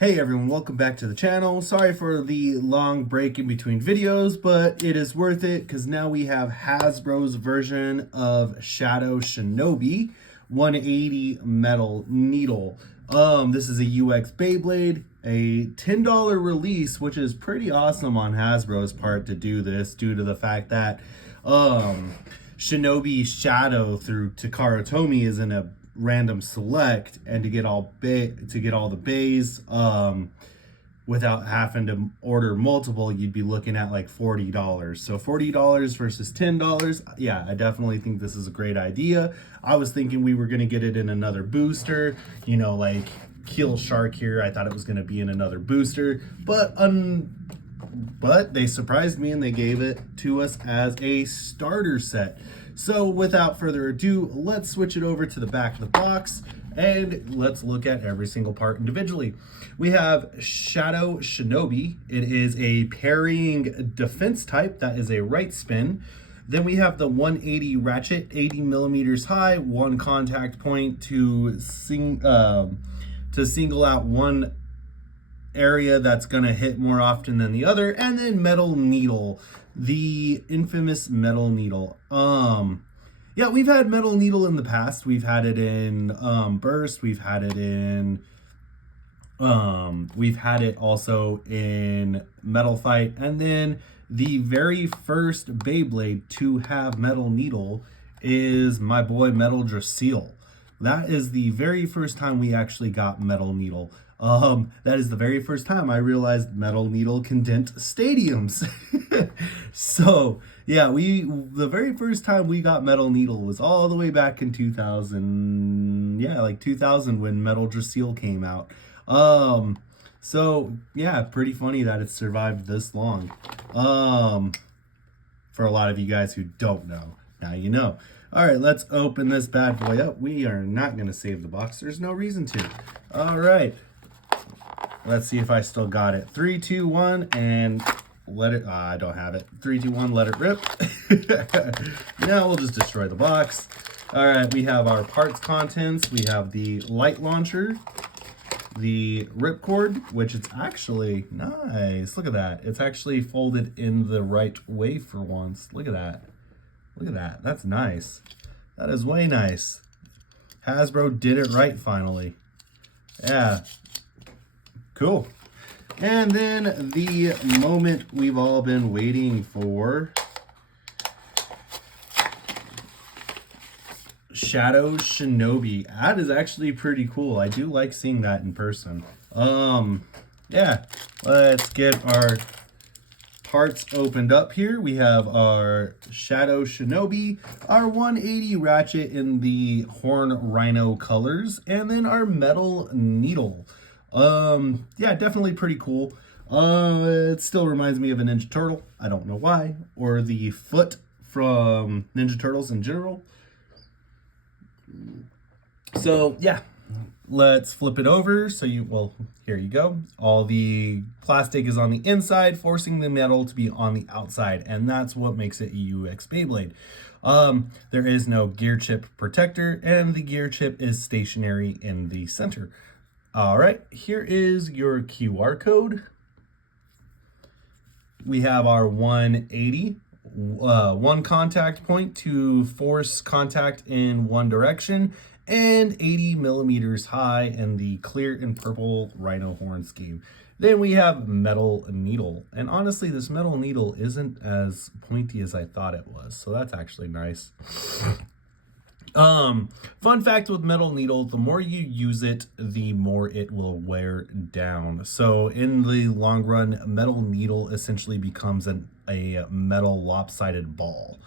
Hey everyone, welcome back to the channel. Sorry for the long break in between videos, but it is worth it because now we have Hasbro's version of Shadow Shinobi 180 metal needle. This is a UX Beyblade, a $10 release, which is pretty awesome on Hasbro's part to do this due to the fact that Shinobi Shadow through Takara Tomy is in a random select, and to get all the bays without having to order multiple, you'd be looking at like $40. So $40 versus $10. Yeah, I definitely think this is a great idea. I was thinking we were going to get it in another booster, you know, like Keel Shark here. I thought it was going to be in another booster, but they surprised me and they gave it to us as a starter set. So without further ado, let's switch it over to the back of the box and let's look at every single part individually. We have Shadow Shinobi. It is a parrying defense type that is a right spin. Then we have the 180 ratchet, 80 millimeters high, one contact point to single out one area that's gonna hit more often than the other, and then metal needle, the infamous metal needle. Yeah, we've had metal needle in the past. We've had it in burst, we've had it also in metal fight, and then the very first Beyblade to have metal needle is my boy Metal Drasil. That is the very first time we actually got metal needle. That is the very first time I realized metal needle can dent stadiums. So yeah, the very first time we got metal needle was all the way back in 2000. Yeah, like 2000 when Metal Drasil came out. So yeah, pretty funny that it's survived this long. For a lot of you guys who don't know, now you know. All right, let's open this bad boy up. We are not going to save the box. There's no reason to. All right. Let's see if I still got it. 3, 2, 1, and let it... I don't have it. 3, 2, 1, let it rip. Now we'll just destroy the box. All right, we have our parts contents. We have the light launcher, the ripcord, which it's actually nice. Look at that. It's actually folded in the right way for once. Look at that. Look at that. That's nice. That is way nice. Hasbro did it right finally. Yeah. Cool. And then the moment we've all been waiting for. Shadow Shinobi. That is actually pretty cool. I do like seeing that in person. Yeah. Let's get our parts opened up here. We have our Shadow Shinobi, our 180 ratchet in the horn rhino colors, and then our metal needle. Yeah, definitely pretty cool. It still reminds me of a Ninja Turtle. I don't know why. Or the foot from Ninja Turtles in general. So yeah, let's flip it over. So here you go. All the plastic is on the inside, forcing the metal to be on the outside, and that's what makes it a UX Beyblade. There is no gear chip protector, and the gear chip is stationary in the center. All right, here is your QR code. We have our 180, one contact point to force contact in one direction, and 80 millimeters high in the clear and purple rhino horn scheme. Then we have metal needle, and honestly, this metal needle isn't as pointy as I thought it was, so that's actually nice. Fun fact with metal needle, the more you use it, the more it will wear down. So in the long run, metal needle essentially becomes a metal lopsided ball.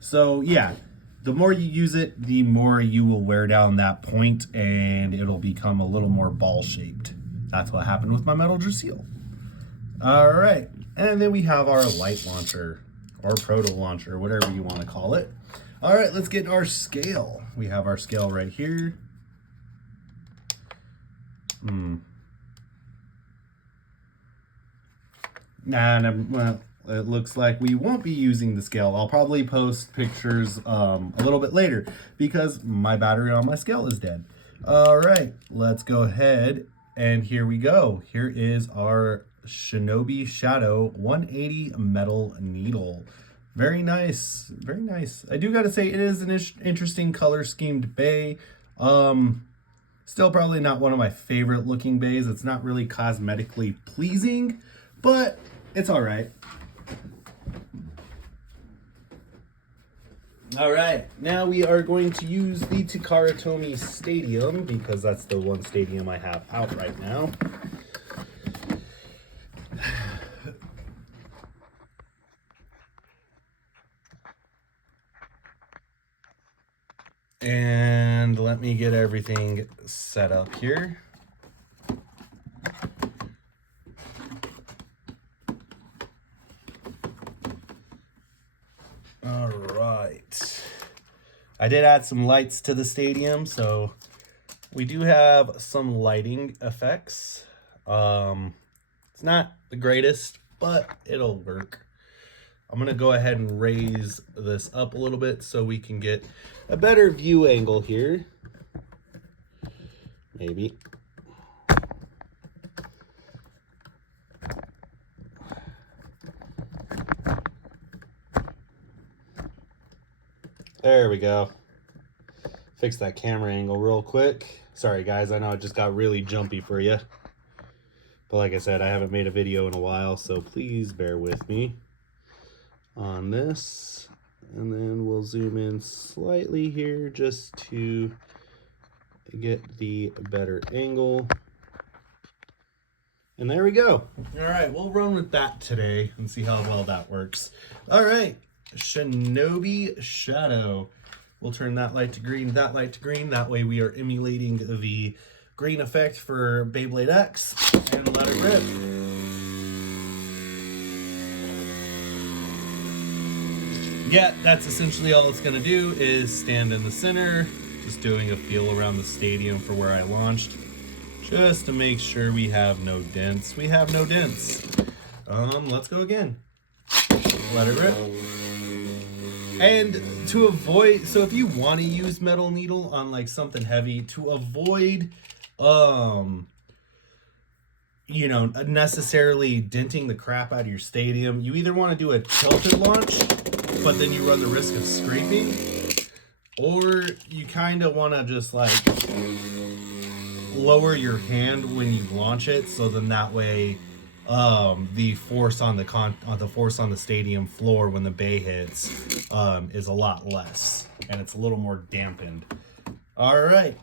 So yeah, the more you use it, the more you will wear down that point and it'll become a little more ball shaped. That's what happened with my Metal Drasil. All right, and then we have our light launcher or proto launcher, whatever you want to call it. All right, let's get our scale. We have our scale right here. Well, it looks like we won't be using the scale. I'll probably post pictures a little bit later because my battery on my scale is dead. All right, let's go ahead And here we go. Here is our Shinobi Shadow 180 metal needle. Very nice, very nice. I do gotta say, it is an interesting color schemed bay. Still probably not one of my favorite looking bays. It's not really cosmetically pleasing, but it's all right. All right, now we are going to use the Takara Tomy Stadium because that's the one stadium I have out right now. And let me get everything set up here. All right. I did add some lights to the stadium, so we do have some lighting effects. It's not the greatest, but it'll work. I'm gonna go ahead and raise this up a little bit so we can get a better view angle here. Maybe. There we go. Fix that camera angle real quick. Sorry guys, I know it just got really jumpy for you. But like I said, I haven't made a video in a while, so please bear with me on this. And then we'll zoom in slightly here just to get the better angle. And there we go. All right, we'll run with that today and see how well that works. All right, Shinobi Shadow. We'll turn that light to green, that light to green. That way we are emulating the green effect for Beyblade X, and let it rip. Yeah, that's essentially all it's gonna do is stand in the center, just doing a feel around the stadium for where I launched, just to make sure we have no dents. We have no dents. Let's go again. Let it rip. And to avoid, so if you want to use metal needle on like something heavy, to avoid you know, necessarily denting the crap out of your stadium, you either want to do a tilted launch, but then you run the risk of scraping, or you kind of want to just like lower your hand when you launch it, so then that way the force on the stadium floor when the bay hits is a lot less, and it's a little more dampened. All right,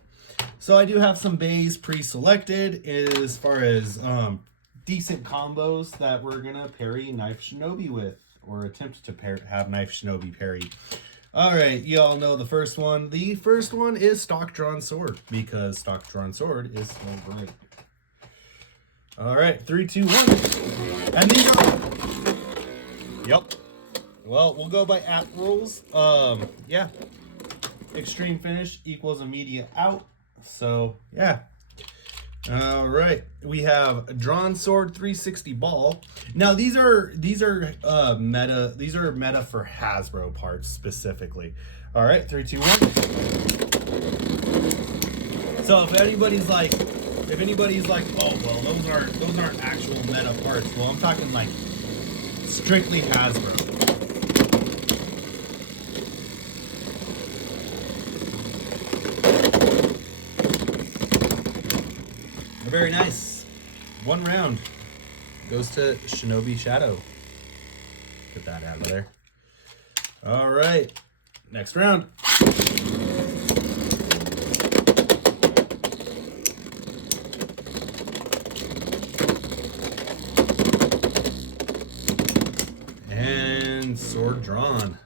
so I do have some bays pre-selected as far as decent combos that we're gonna parry Knife Shinobi with, or attempt to have Knife Shinobi parry. All right, you all know the first one. The first one is Stock Drawn Sword, because Stock Drawn Sword is so great. All right, 3, 2, 1. And these are... Yep. Well, we'll go by app rules. Yeah. Extreme finish equals immediate out. So, yeah. All right. We have Drawn Sword 360 ball. Now, these are meta. These are meta for Hasbro parts specifically. All right, 3, 2, 1. So if anybody's like, oh well, those aren't actual meta parts. Well, I'm talking like strictly Hasbro. Very nice. One round goes to Shinobi Shadow. Get that out of there. All right, next round. And sword drawn.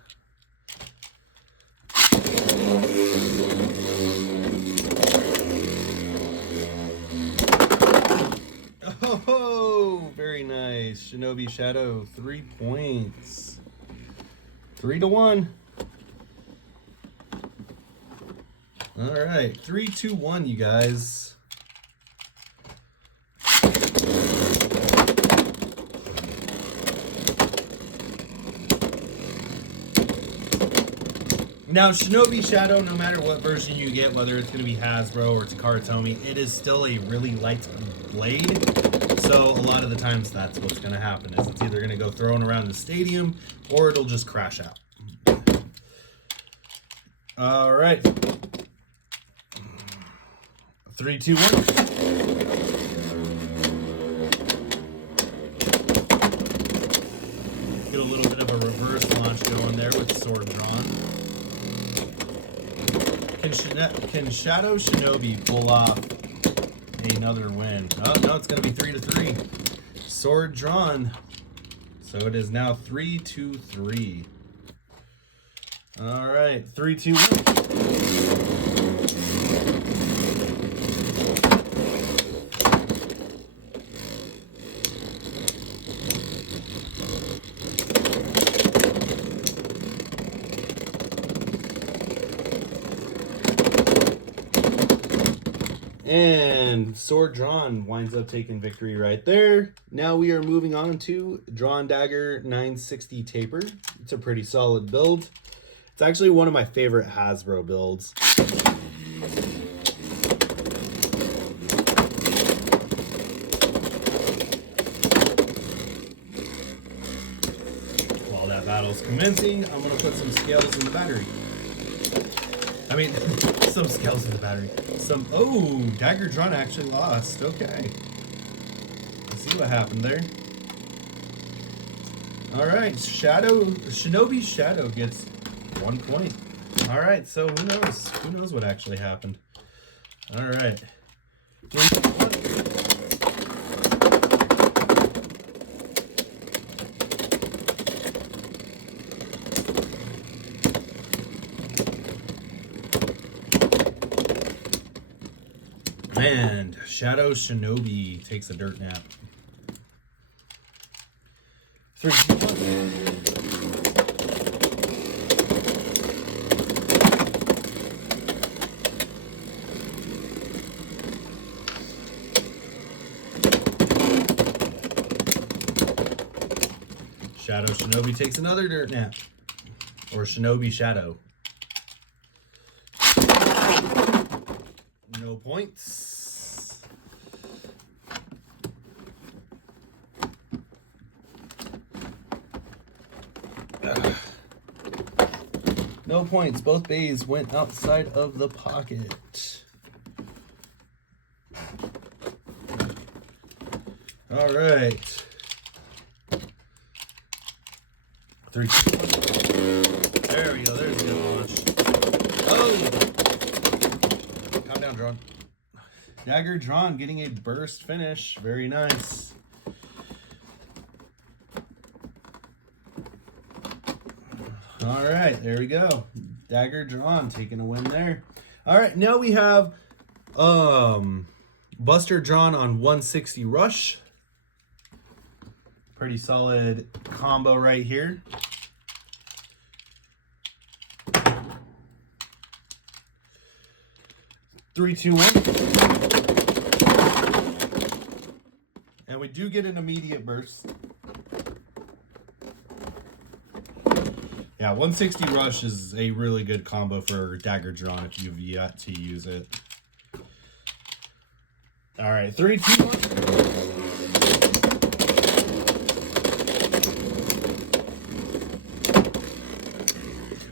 Oh, very nice. Shinobi Shadow, 3 points. 3 to 1. All right, 3, 2, 1, you guys. Now, Shinobi Shadow, no matter what version you get, whether it's going to be Hasbro or Takara Tomy, it is still a really light blade. So a lot of the times that's what's going to happen, is it's either going to go thrown around the stadium or it'll just crash out. All right. 3, 2, 1. Get a little bit of a reverse launch going there with sword drawn. Can Shadow Shinobi pull off another win? Oh, no, it's going to be 3 to 3. Sword drawn. So it is now 3 to 3. All right, 3, 2, 1. And sword drawn winds up taking victory right there. Now we are moving on to Drawn Dagger 960 Taper. It's a pretty solid build. It's actually one of my favorite Hasbro builds. While that battle's commencing, I'm going to put some scales in the battery. I mean, some scales in the battery. Oh, Dagger Drawn actually lost. Okay. Let's see what happened there. All right, Shinobi Shadow gets 1 point. All right, so who knows? Who knows what actually happened? All right. And Shadow Shinobi takes a dirt nap. 3, 2, 1. Shadow Shinobi takes another dirt nap. Or Shinobi Shadow. No points. No points. Both bays went outside of the pocket. All right. 3, 2, 1. There we go. There's a good launch. Oh! Calm down, Drawn. Dagger Drawn getting a burst finish. Very nice. All right, there we go. Dagger Drawn taking a win there. All right, now we have Buster Drawn on 160 Rush. Pretty solid combo right here. Three, two, 1. And we do get an immediate burst. Yeah, 160 Rush is a really good combo for Dagger Drawn if you've yet to use it. All right, 3, 2, 1.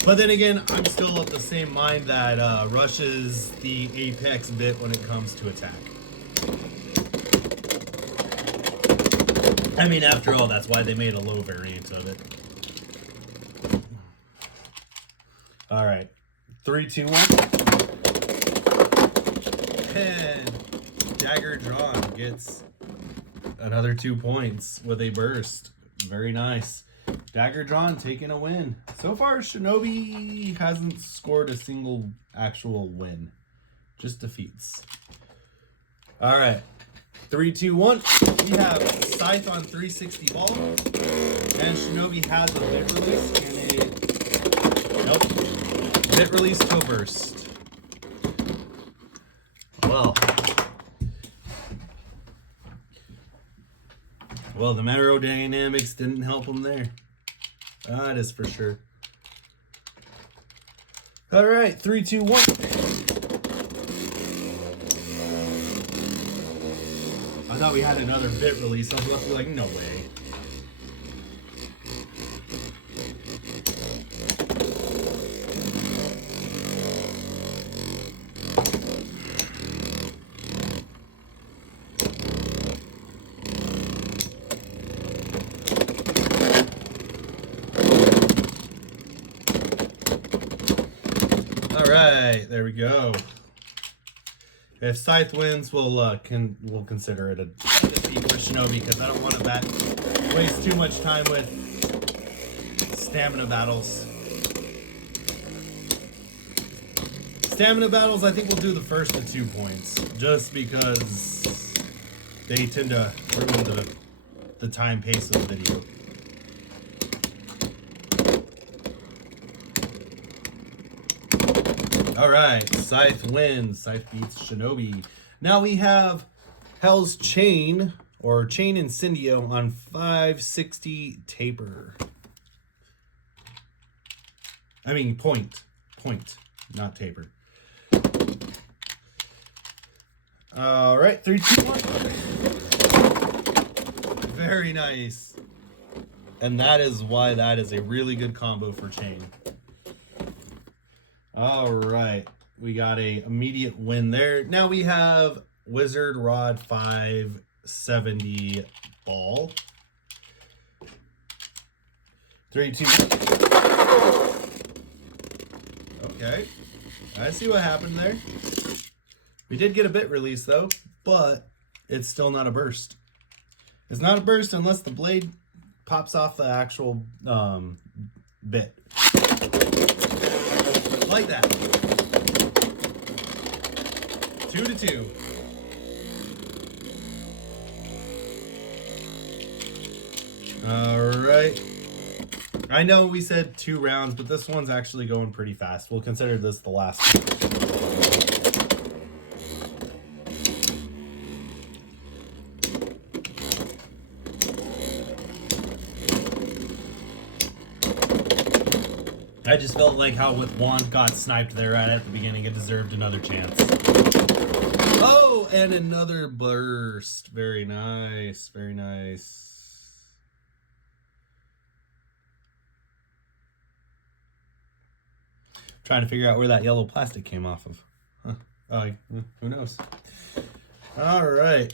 But then again, I'm still of the same mind that Rush is the apex bit when it comes to attack. I mean, after all, that's why they made a low variant of it. All right, 3, 2, 1. And Dagger Drawn gets another 2 points with a burst. Very nice. Dagger Drawn taking a win. So far, Shinobi hasn't scored a single actual win. Just defeats. All right. 3, 2, 1. We have Scythe on 360 ball. And Shinobi has a bit release and a... Nope. Bit release to a burst. Well, the aerodynamics didn't help him there. That is for sure. All right, 3, 2, 1. I thought we had another bit release. I was about to be like, no way. All right, there we go. If Scythe wins, we'll consider it a defeat for Shinobi because I don't want to waste too much time with stamina battles. Stamina battles, I think we'll do the first at 2 points, just because they tend to ruin the time pace of the video. All right, Scythe wins. Scythe beats Shinobi. Now we have Hell's Chain, or Chain Incendio, on 560 taper. I mean point, not taper. All right, 3, 2, 1. Very nice. And that is why that is a really good combo for Chain. All right, we got a immediate win there. Now we have Wizard Rod 570 ball. 3, 2, 1. Okay, I see what happened there. We did get a bit release though, but it's still not a burst. It's not a burst unless the blade pops off the actual bit. Like that. 2 to 2. All right. I know we said 2 rounds, but this one's actually going pretty fast. We'll consider this the last one. I just felt like how with Wand got sniped there right at the beginning, it deserved another chance. Oh, and another burst. Very nice, very nice. Trying to figure out where that yellow plastic came off of. Huh. Oh, who knows? All right.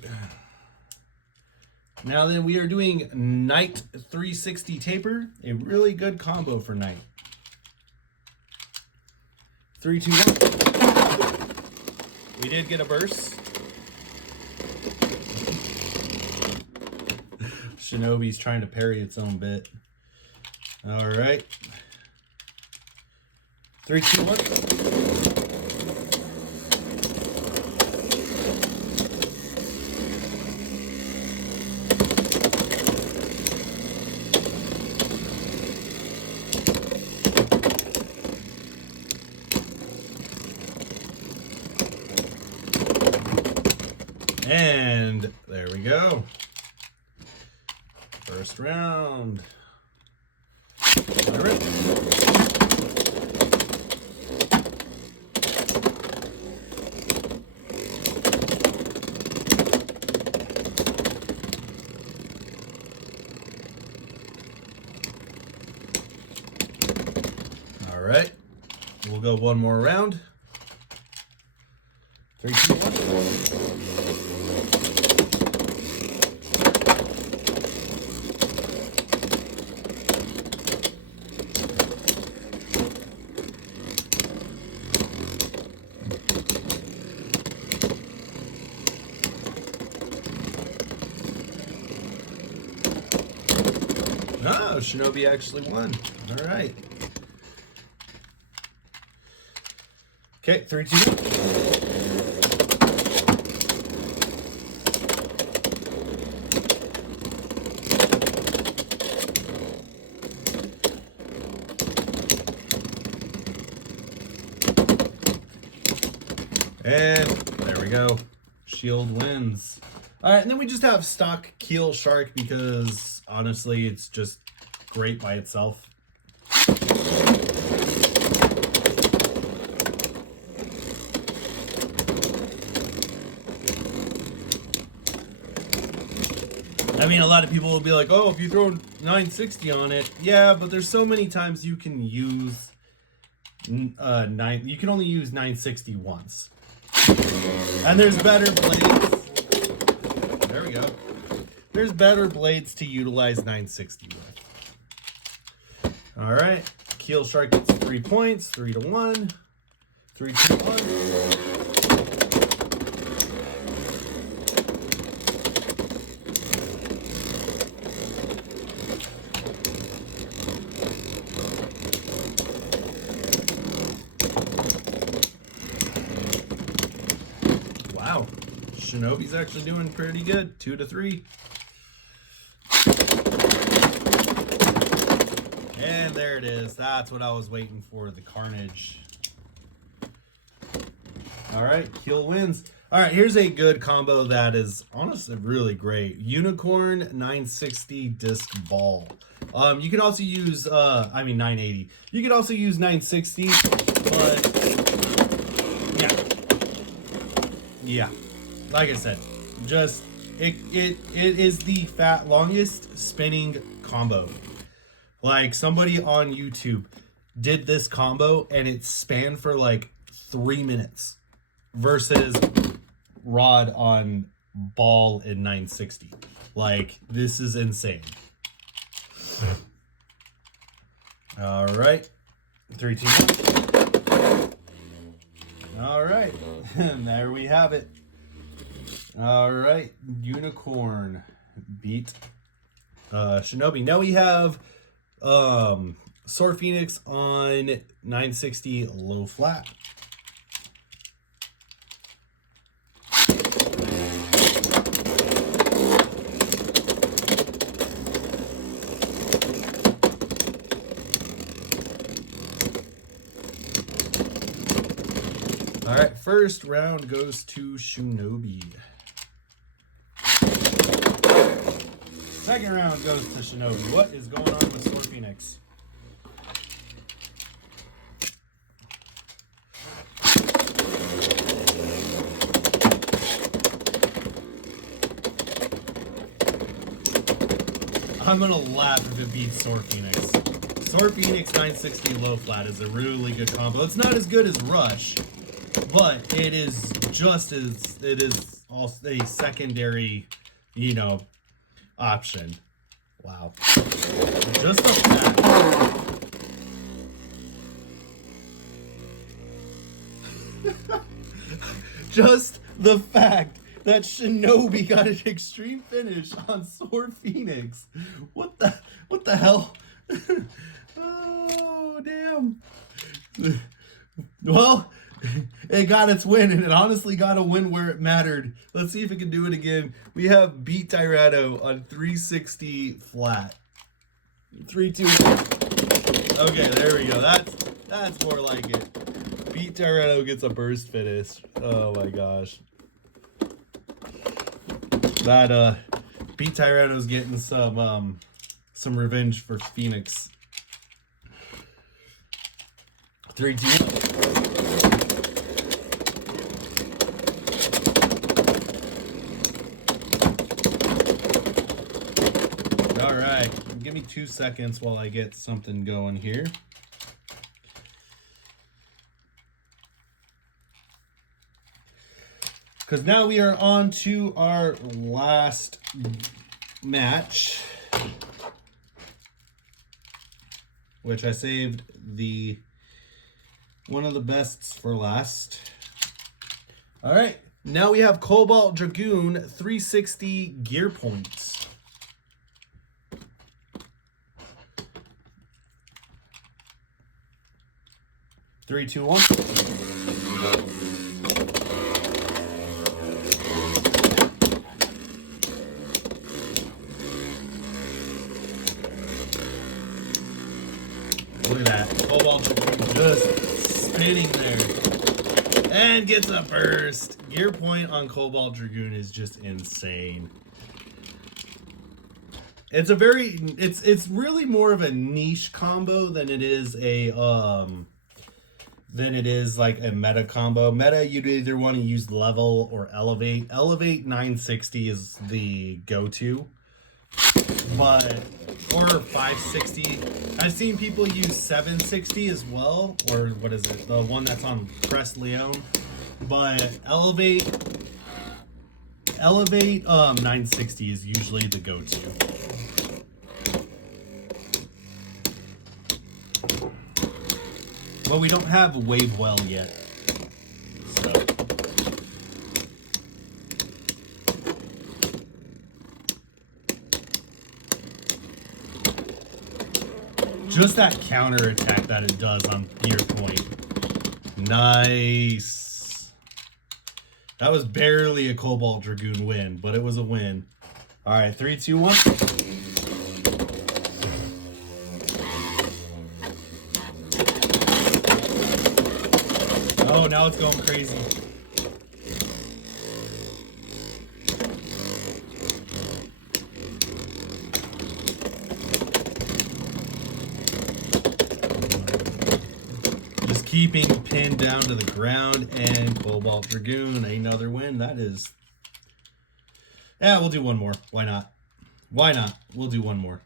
Now then, we are doing Knight 360 taper. A really good combo for Knight. 3, 2, 1. We did get a burst. Shinobi's trying to parry its own bit. All right. 3, 2, 1. And there we go. First round. All right. All right. We'll go one more round. 3, 2, 1. Oh, Shinobi actually won. All right. Okay, 3, 2, 1. And there we go. Shield wins. All right, and then we just have stock Keel Shark because honestly, it's just great by itself. I mean, a lot of people will be like, oh, if you throw 960 on it, yeah, but there's so many times you can use you can only use 960 once. And there's better blades. There we go. There's better blades to utilize 960 with. All right. Keel Shark gets 3 points. 3-1. 3-2-1. Wow. Shinobi's actually doing pretty good. 2-3. And there it is. That's what I was waiting for, the Carnage. All right, Keel wins. All right, here's a good combo that is honestly really great. Unicorn 960 disc ball. You can also use, 980. You can also use 960, but yeah. Like I said, just it is the longest spinning combo. Like, somebody on YouTube did this combo and it spanned for like 3 minutes versus rod on ball in 960. Like, this is insane. All right. 3, 2, 1. All right. And there we have it. All right. Unicorn beat Shinobi. Now we have Sword Phoenix on 960 low flat. All right, first round goes to Shinobi. Second round goes to Shinobi. What is going on with Sword Phoenix? I'm gonna laugh if it beats Sword Phoenix. Sword Phoenix 960 low flat is a really good combo. It's not as good as Rush, but it is just as, it is also a secondary, option. Wow. Just the fact. Just the fact that Shinobi got an extreme finish on Sword Phoenix. What the hell? Oh, damn. Well, it got its win, and it honestly got a win where it mattered. Let's see if it can do it again. We have beat Tyranno on 360 flat. 3, 2, 1. Okay, there we go. That's more like it. Beat Tyranno gets a burst finish. Oh my gosh. That beat Tyranno's getting some revenge for Phoenix. 3, 2, 1. All right, give me 2 seconds while I get something going here. Because now we are on to our last match, which I saved one of the bests for last. All right, now we have Cobalt Dragoon 360 gear points. 3, 2, 1. Look at that. Cobalt just spinning there. And gets a burst. Gear point on Cobalt Dragoon is just insane. It's it's really more of a niche combo than it is like a meta combo. Meta, you'd either want to use level or elevate. Elevate 960 is the go-to. but or 560. I've seen people use 760 as well, or what is it? The one that's on Press Leon. But Elevate 960 is usually the go-to. But we don't have Wave Well yet. So. Just that counter attack that it does on Gear Point. Nice. That was barely a Cobalt Dragoon win, but it was a win. All right, 3, 2, 1. Oh, now it's going crazy. Just keeping pinned down to the ground, and Cobalt Dragoon, another win. That is... Yeah, we'll do one more. Why not? Why not? We'll do one more.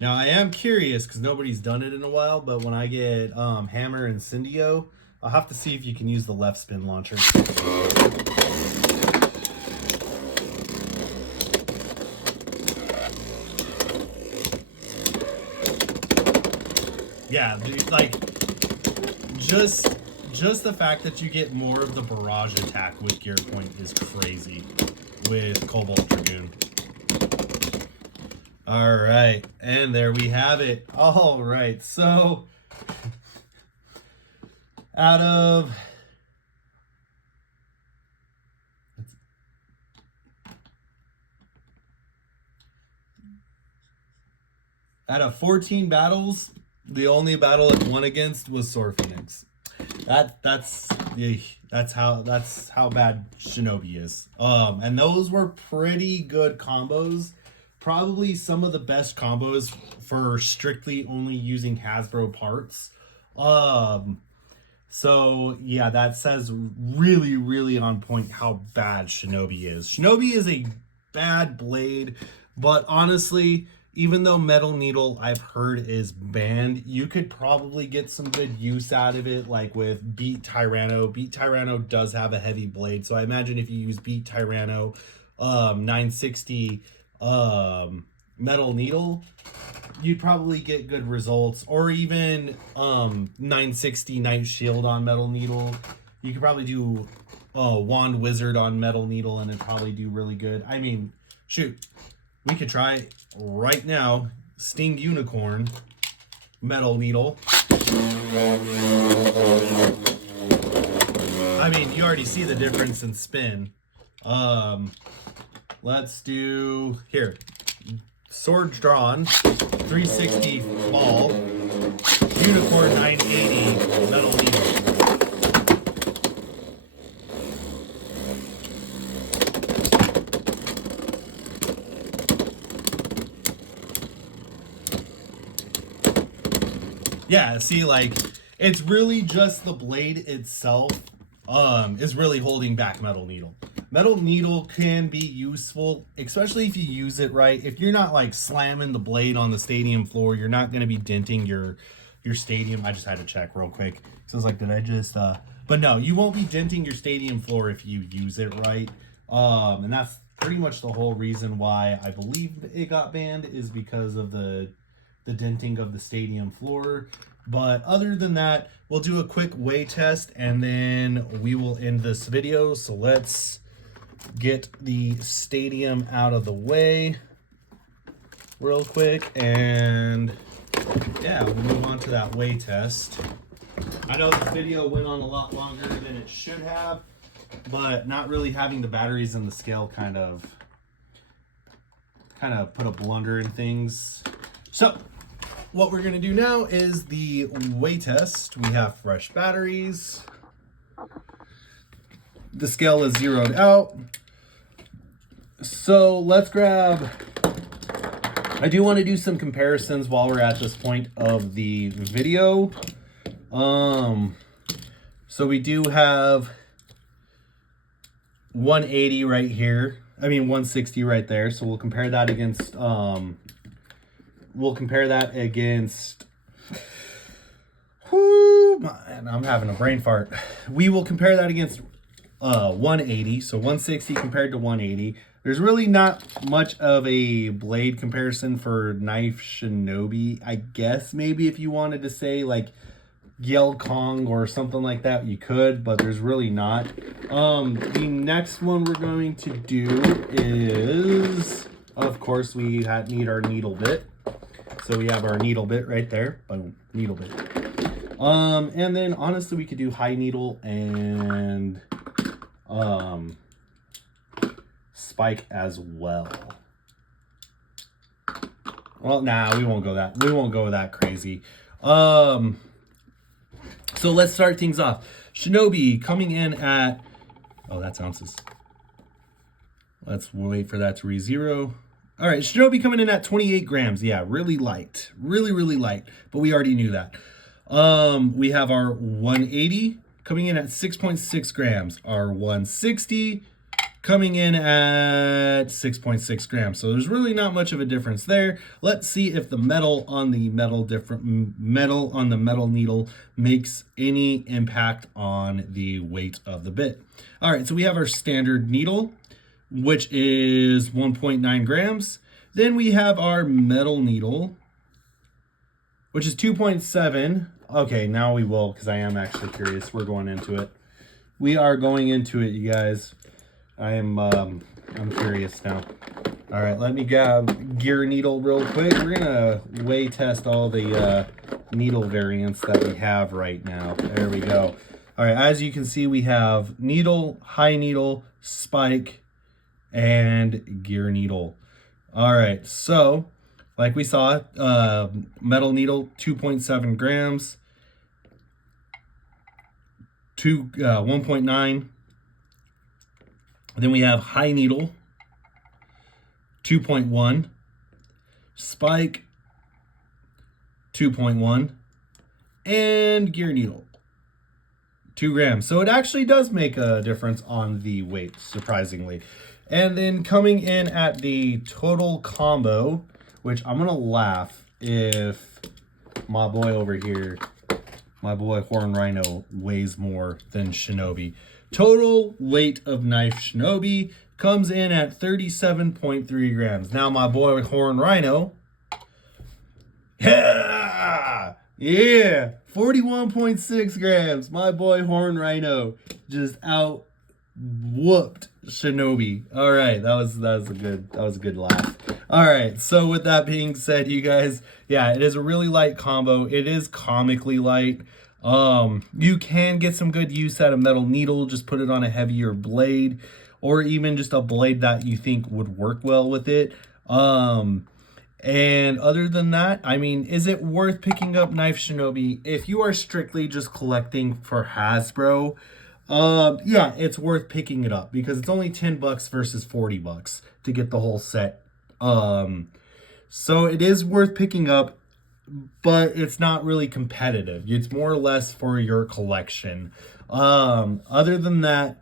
Now, I am curious, because nobody's done it in a while, but when I get Hammer and Syndio, I'll have to see if you can use the left spin launcher. Yeah, dude, like, just the fact that you get more of the barrage attack with Gear Point is crazy with Cobalt Dragoon. All right, and there we have it. All right, so out of 14 battles, the only battle it won against was Sword Phoenix. That's how bad Shinobi is. And those were pretty good combos. Probably some of the best combos for strictly only using Hasbro parts. So yeah, that says really, really on point how bad Shinobi is. Shinobi is a bad blade, but honestly, even though Metal Needle I've heard is banned, you could probably get some good use out of it, like with Beat Tyranno. Beat Tyranno does have a heavy blade, so I imagine if you use Beat Tyranno 960 Metal Needle, you'd probably get good results. Or even 960 Night Shield on Metal Needle. You could probably do Wand Wizard on Metal Needle and it'd probably do really good. I mean, shoot, we could try right now Sting Unicorn Metal Needle. I mean, you already see the difference in spin. Let's do here. Sword Drawn 360 ball, Unicorn 980 Metal Needle. Yeah, see, like, it's really just the blade itself is really holding back Metal Needle. Metal Needle can be useful, especially if you use it right. If you're not like slamming the blade on the stadium floor, you're not going to be denting your stadium. I just had to check real quick. So I was like, did I just but no, you won't be denting your stadium floor if you use it right. And that's pretty much the whole reason why I believe it got banned, is because of the denting of the stadium floor. But other than that, we'll do a quick weigh test and then we will end this video. So let's get the stadium out of the way real quick, and yeah, we'll move on to that weigh test. I know this video went on a lot longer than it should have, but not really having the batteries in the scale kind of put a blunder in things. So what we're going to do now is the weigh test. We have fresh batteries. The scale is zeroed out. So let's grab, I do want to do some comparisons while we're at this point of the video. So we do have 180 right here. I mean 160 right there. So we'll compare that against whoo, man, I'm having a brain fart. We will compare that against 180. So 160 compared to 180. There's really not much of a blade comparison for Knife Shinobi. I guess maybe if you wanted to say like Yell Kong or something like that, you could, but there's really not. The next one we're going to do is, of course, we need our needle bit. So we have our needle bit right there. Boom, needle bit. And then honestly, we could do high needle and spike as well. Well, nah, we won't go that crazy. So let's start things off. Shinobi coming in at, oh, that's ounces. Let's wait for that to re-zero. All right, Shinobi coming in at 28 grams. Yeah, really light, really light, but we already knew that. We have our 180 coming in at 6.6 grams. Our 160 coming in at 6.6 grams. So there's really not much of a difference there. Let's see if the metal on the metal needle makes any impact on the weight of the bit. All right, so we have our standard needle, which is 1.9 grams. Then we have our metal needle, which is 2.7. Okay, now we will, because I am actually curious. We're going into it. We are going into it, you guys. I'm curious now. All right, let me grab gear needle real quick. We're gonna weigh test all the needle variants that we have right now. There we go. All right, as you can see, we have needle, high needle, spike, and gear needle. All right, so like we saw, metal needle 2.7 grams, 1.9. Then we have high needle, 2.1, spike, 2.1, and gear needle, 2 grams. So it actually does make a difference on the weight, surprisingly. And then coming in at the total combo, which I'm going to laugh if my boy over here, my boy Horn Rhino, weighs more than Shinobi. Total weight of Knife Shinobi comes in at 37.3 grams. Now my boy Horn Rhino, yeah, 41.6 grams. My boy Horn Rhino just out whooped Shinobi. All right, that was a good laugh. All right, so with that being said, you guys, yeah, it is a really light combo. It is comically light. You can get some good use out of metal needle. Just put it on a heavier blade, or even just a blade that you think would work well with it. And other than that, I mean, is it worth picking up Knife Shinobi? If you are strictly just collecting for Hasbro, yeah, it's worth picking it up because it's only $10 versus $40 to get the whole set. So it is worth picking up, but it's not really competitive. It's more or less for your collection. Other than that,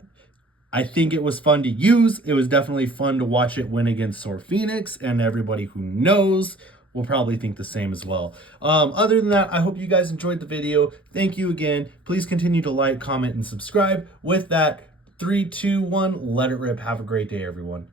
I think it was fun to use. It was definitely fun to watch it win against Sor Phoenix, and everybody who knows will probably think the same as well. Other than that, I hope you guys enjoyed the video. Thank you again. Please continue to like, comment, and subscribe. With that, 3, 2, 1, let it rip. Have a great day, everyone.